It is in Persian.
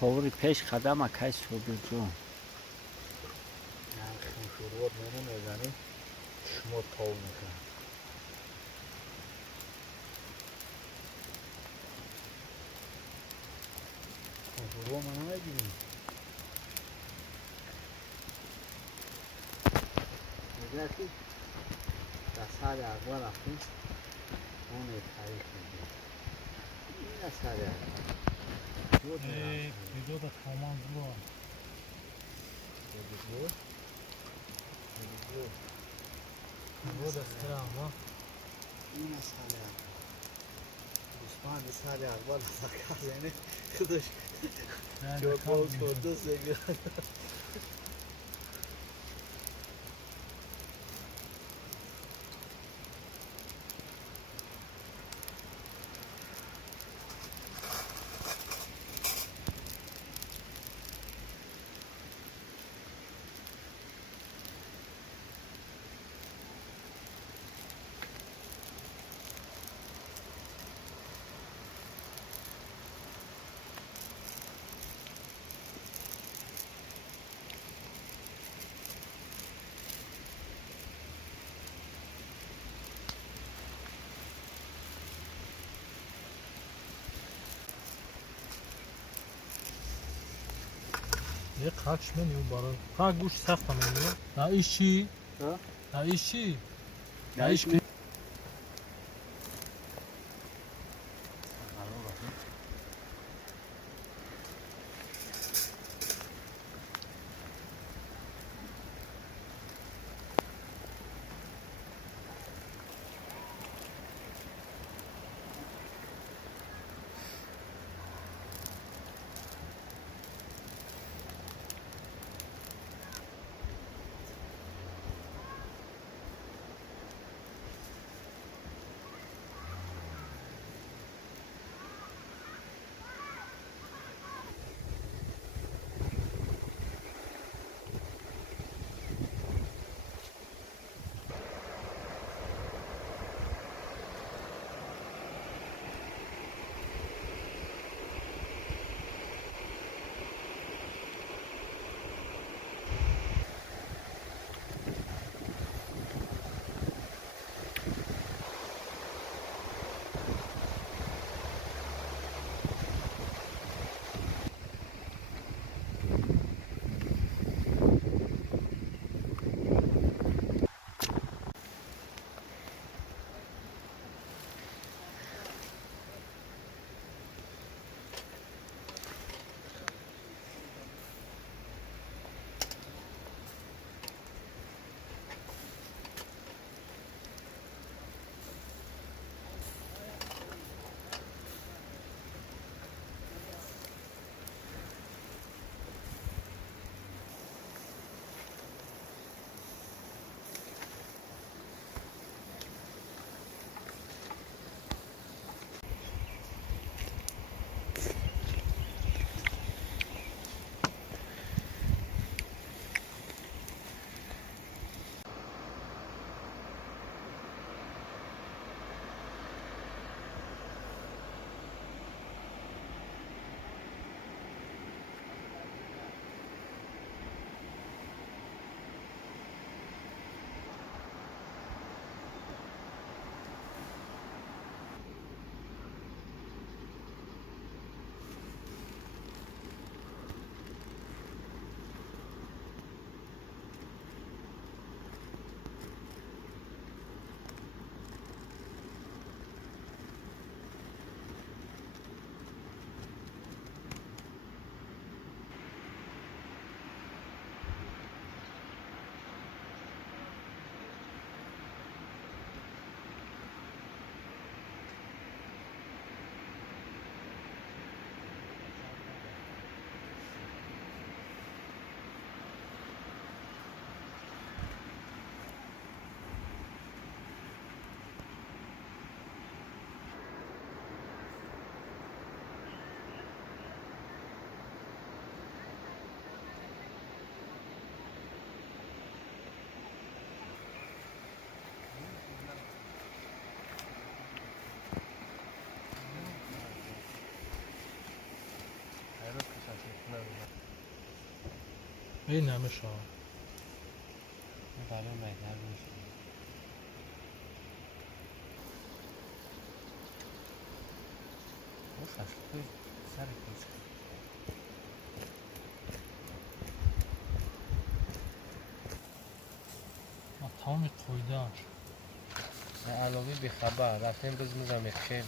پاوری پیش قدم اکای سوبر جو شروع نمیزنی شما تاو میکنه شروع ما نمیگیریم میگه که در سال اول رفتیم اون تاریخ میگیم این در سال اول بیدو در خوامان بلو بیدو در سر اما این در سال اول عثمان در سال اول فقط یعنی خودش جواب کرده سیگار یه قاچ منیو برای ها گوش سخت منیو نه ایشی نه ایشی نه ایش این نمیشه برای مهدر میشه خوشش توی سر کچ تمامی قویدن علاوه بیخبر رفتیم بزمزم میخشیم